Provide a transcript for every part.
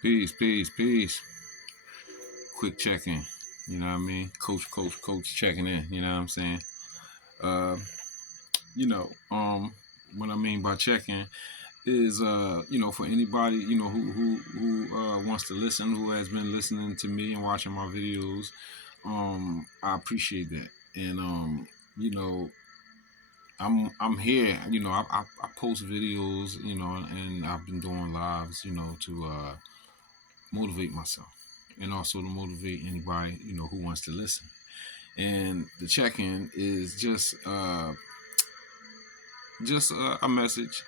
Peace, peace, peace. Quick check-in. You know what I mean? Coach checking in. You know what I'm saying? Uh, you know, what I mean by check-in is for anybody, who wants to listen, who has been listening to me and watching my videos. I appreciate that. And you know, I'm here, I post videos, and I've been doing lives, to motivate myself and also to motivate anybody who wants to listen. And the check-in is just a message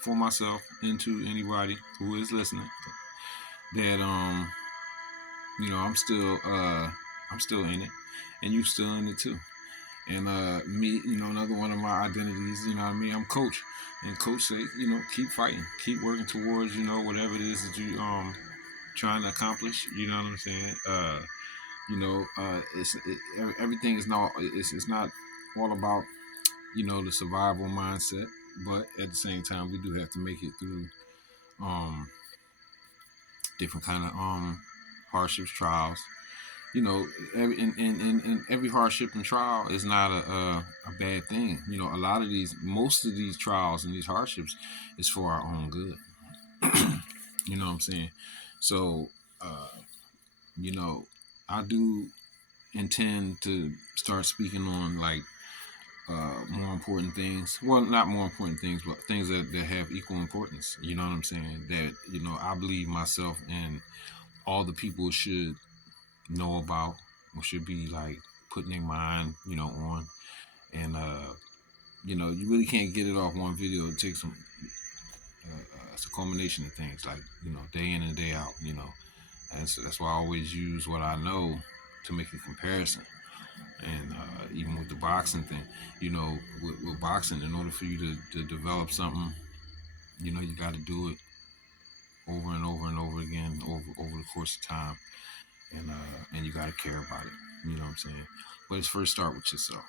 for myself and to anybody who is listening that I'm still in it, and you still in it too. And me, another one of my identities, I'm coach, and coach say, keep fighting, keep working towards, whatever it is that you trying to accomplish. You know what I'm saying? Everything is not it's not all about the survival mindset, but at the same time we do have to make it through um different kind of hardships, trials. Every hardship and trial is not a bad thing. A lot of most of these trials and these hardships is for our own good. You know what I'm saying? So, uh, you know, I do intend to start speaking on like more important things. Well, not more important things, but things that have equal importance. You know what I'm saying? That I believe myself and all the people should know about, or should be like putting their mind, on. And you really can't get it off one video. It takes some. It's a culmination of things, like day in and day out. And so that's why I always use what I know to make a comparison. And even with the boxing thing, with boxing, in order for you to develop something, you got to do it over and over and over again over the course of time, and you got to care about it. You know what I'm saying? But it's first start with yourself.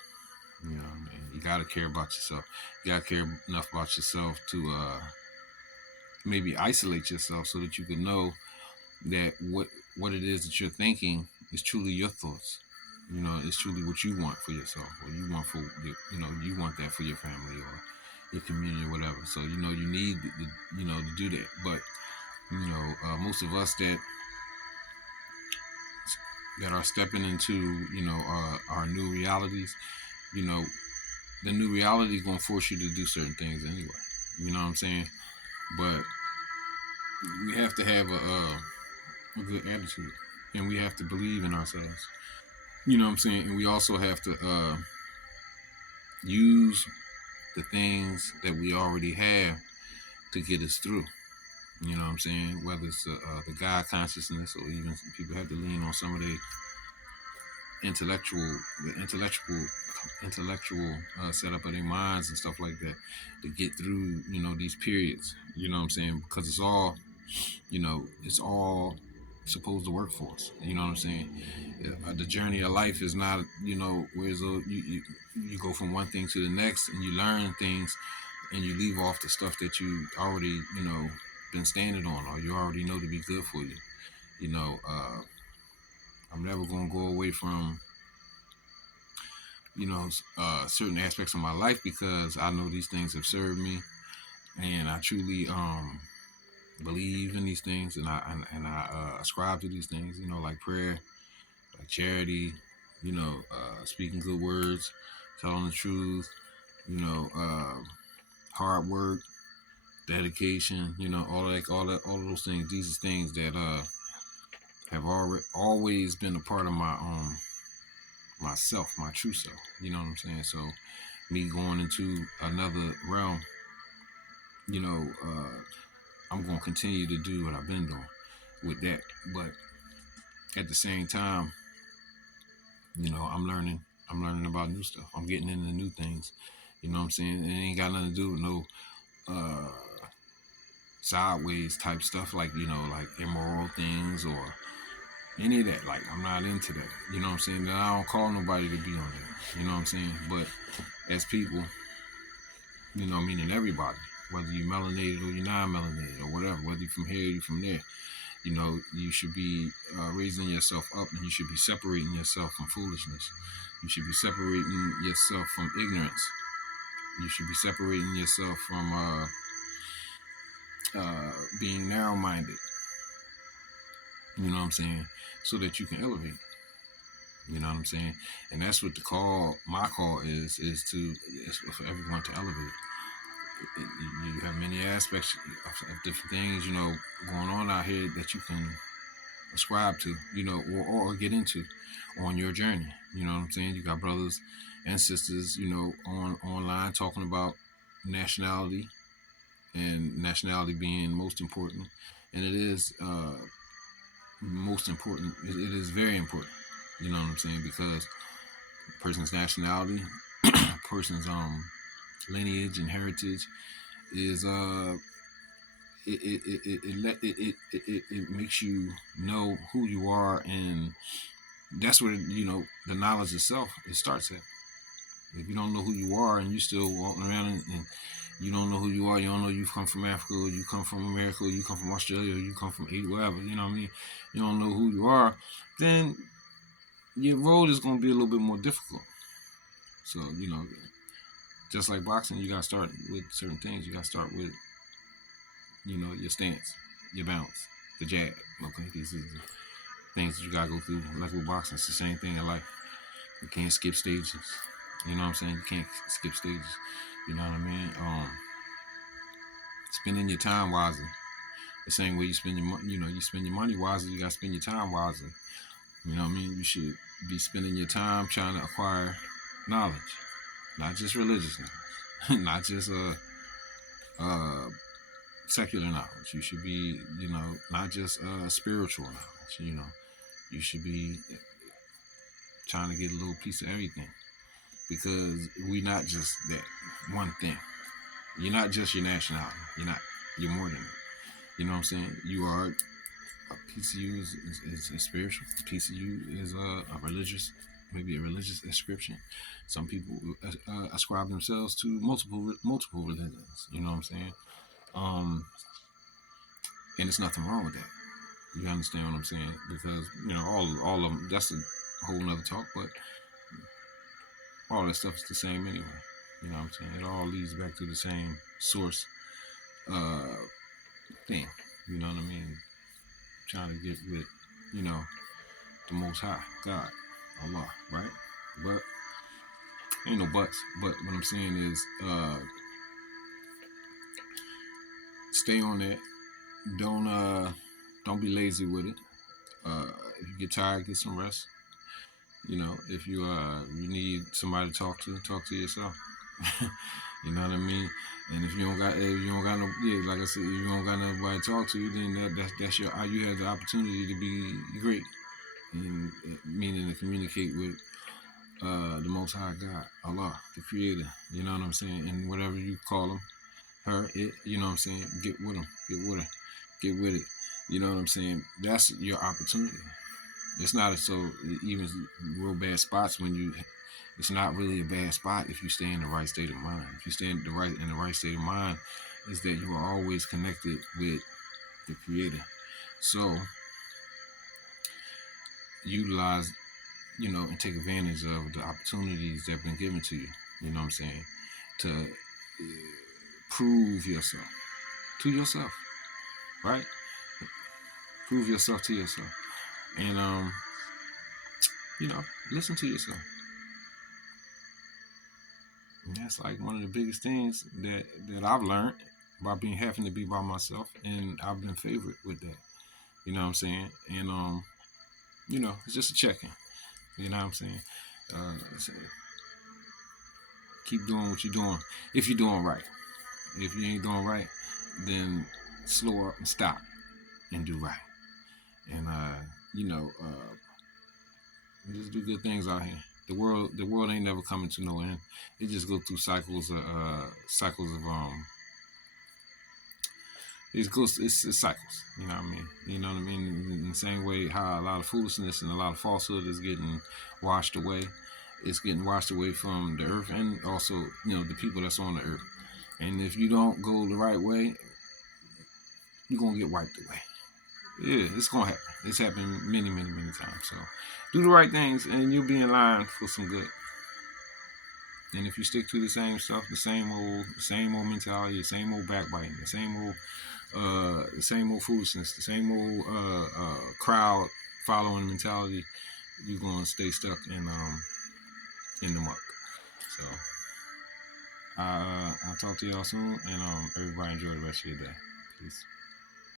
You know what I mean? You got to care about yourself. You got to care enough about yourself to maybe isolate yourself so that you can know that what it is that you're thinking is truly your thoughts. It's truly what you want for yourself, or you want for your, you want that for your family or your community or whatever. So you need to do that. But most of us that are stepping into our new realities, you know, the new reality is gonna force you to do certain things anyway. You know what I'm saying? But we have to have a good attitude, and we have to believe in ourselves. You know what I'm saying? And we also have to use the things that we already have to get us through. You know what I'm saying? Whether it's the God consciousness, or even people have to lean on some of the intellectual setup of their minds and stuff like that to get through these periods. You know what I'm saying? Because it's all supposed to work for us. You know what I'm saying? The journey of life is not where's you go from one thing to the next, and you learn things, and you leave off the stuff that you already been standing on, or you already know to be good for you. I'm never gonna go away from certain aspects of my life, because I know these things have served me, and I truly believe in these things, and I ascribe to these things, like prayer, like charity, speaking good words, telling the truth, hard work, dedication, all of those things. These are things that have always been a part of my myself, my true self. You know what I'm saying? So me going into another realm, I'm gonna continue to do what I've been doing with that. But at the same time, I'm learning about new stuff. I'm getting into new things. You know what I'm saying? It ain't got nothing to do with no sideways type stuff, like like immoral things or any of that. Like, I'm not into that. You know what I'm saying? And I don't call nobody to be on that. You know what I'm saying? But as people, meaning everybody, whether you're melanated or you're non-melanated or whatever, whether you're from here or you're from there, You know, you should be raising yourself up, and you should be separating yourself from foolishness. You should be separating yourself from ignorance. You should be separating yourself from being narrow-minded. You know what I'm saying? So that you can elevate. You know what I'm saying? And that's what my call is for everyone to elevate. You have many aspects of different things, you know, going on out here that you can ascribe to, you know, or get into on your journey. You know what I'm saying? You got brothers and sisters, you know, online talking about nationality, and nationality being most important. And it is most important. It is very important. You know what I'm saying? Because a person's nationality, a person's lineage and heritage is it makes you know who you are, and that's where, you know, the knowledge itself, it starts at. If you don't know who you are and you still walking around and you don't know who you are, you don't know you come from Africa, or you come from America, or you come from Australia, or you come from wherever, you know what I mean? You don't know who you are, then your road is going to be a little bit more difficult. So, you know, just like boxing, you got to start with certain things. You got to start with, you know, your stance, your bounce, the jab. Okay, these are the things that you got to go through. Like with boxing, it's the same thing in life. You can't skip stages. You know what I'm saying? You can't skip stages. You know what I mean? Spending your time wisely. The same way you spend your money, you know, you spend your money wisely, you got to spend your time wisely. You know what I mean? You should be spending your time trying to acquire knowledge, not just religious knowledge, not just secular knowledge. You should be, you know, not just spiritual knowledge. You know, you should be trying to get a little piece of everything, because we're not just that one thing. You're not just your nationality. You're more than it. You know what I'm saying? You are a piece of you is spiritual. A piece of you is a religious, maybe a religious inscription. Some people ascribe themselves to multiple religions. You know what I'm saying? And there's nothing wrong with that. You understand what I'm saying? Because, you know, all of them. That's a whole nother talk. But all that stuff is the same anyway. You know what I'm saying? It all leads back to the same source thing. You know what I mean? Trying to get with, you know, the Most High, God, Allah, right? But ain't no buts. But what I'm saying is, stay on that. Don't be lazy with it. If you get tired, get some rest. You know, if you need somebody to talk to yourself. You know what I mean? And if you don't got no, yeah, like I said, if you don't got nobody to talk to, then that's you have the opportunity to be great, and meaning to communicate with the Most High God, Allah, the Creator. You know what I'm saying? And whatever you call him, her, it, you know what I'm saying? Get with him, get with her, get with it. You know what I'm saying? That's your opportunity. It's not so even real bad spots when you. It's not really a bad spot if you stay in the right state of mind. If you stay in the right state of mind, is that you are always connected with the Creator. So utilize, you know, and take advantage of the opportunities that have been given to you. You know what I'm saying? To prove yourself to yourself, right? Prove yourself to yourself, and you know, listen to yourself. And that's like one of the biggest things that I've learned by having to be by myself, and I've been favored with that. You know what I'm saying? And you know, it's just a check-in. You know what I'm saying? So keep doing what you're doing. If you're doing right. If you ain't doing right, then slow up and stop and do right. And you know, just do good things out here. The world ain't never coming to no end. It just go through cycles of it's cycles. You know what I mean? You know what I mean? In the same way how a lot of foolishness and a lot of falsehood is getting washed away. It's getting washed away from the earth, and also, you know, the people that's on the earth. And if you don't go the right way, you're gonna get wiped away. Yeah, it's gonna happen. It's happened many, many, many times. So do the right things, and you'll be in line for some good. And if you stick to the same stuff, the same old mentality, the same old backbiting, the same old foolishness, the same old crowd following mentality, you're gonna stay stuck in the muck. So I'll talk to y'all soon, and everybody enjoy the rest of your day. Peace.